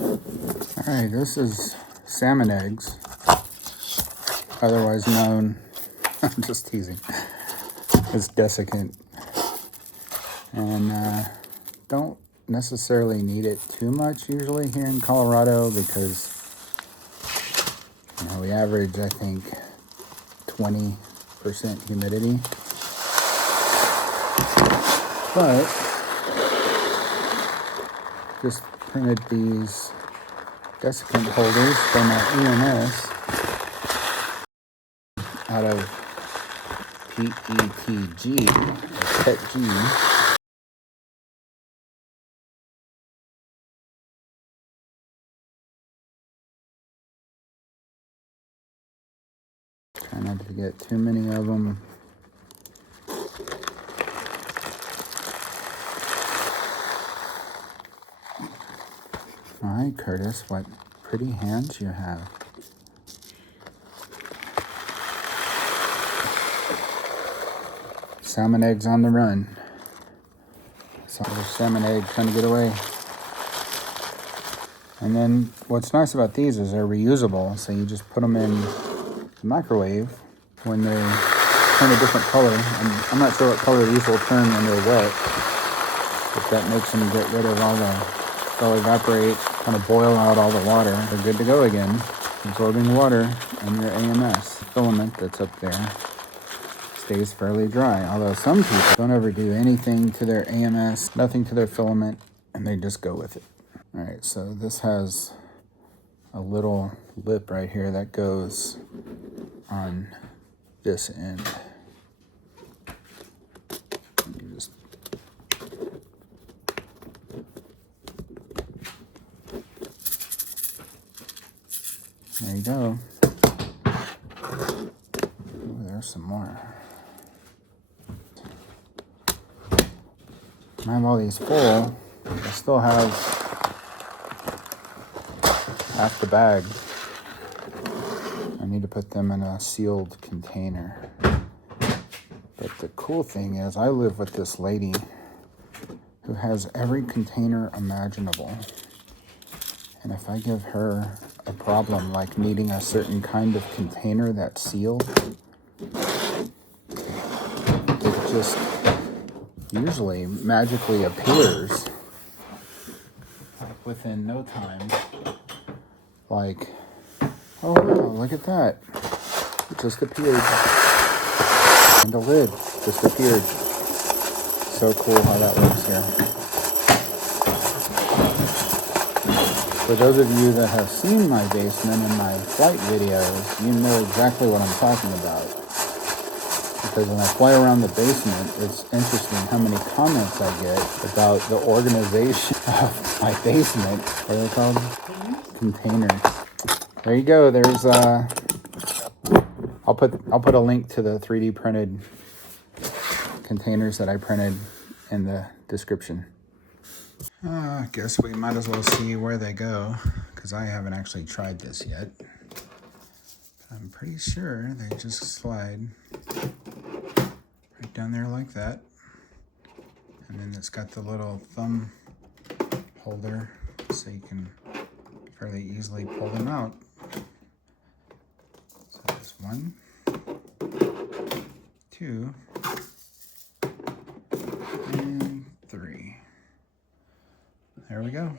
Alright, this is salmon eggs, otherwise known, I'm just teasing, as desiccant. And don't necessarily need it too much usually here in Colorado because, you know, we average, I think, 20% humidity. But just printed these desiccant holders from my AMS out of PETG, or PETG. Try not to get too many of them. All right, Curtis, what pretty hands you have. Salmon eggs on the run. So there's salmon egg trying to get away. And then what's nice about these is they're reusable. So you just put them in the microwave when they turn a different color. I'm not sure what color these will turn when they're wet, but that makes them get rid of all the, they'll evaporate, kind of boil out all the water. They're good to go again, absorbing water, and your AMS filament that's up there stays fairly dry. Although some people don't ever do anything to their AMS, nothing to their filament, and they just go with it. All right, so this has a little lip right here that goes on this end. Just there you go. Ooh, there's some more. I have all these full. I still have half the bag. I need to put them in a sealed container. But the cool thing is I live with this lady who has every container imaginable. And if I give her a problem like needing a certain kind of container that's sealed, it just usually magically appears like within no time. Like, oh wow, look at that. It just appeared. And the lid just appeared. So cool how that works here. For those of you that have seen my basement in my flight videos, you know exactly what I'm talking about. Because when I fly around the basement, it's interesting how many comments I get about the organization of my basement. What are they called? Containers. There you go. There's I'll put a link to the 3D printed containers that I printed in the description. I guess we might as well see where they go, because I haven't actually tried this yet. I'm pretty sure they just slide right down there like that. And then it's got the little thumb holder so you can fairly easily pull them out. So there's 1, 2, and 3. There we go.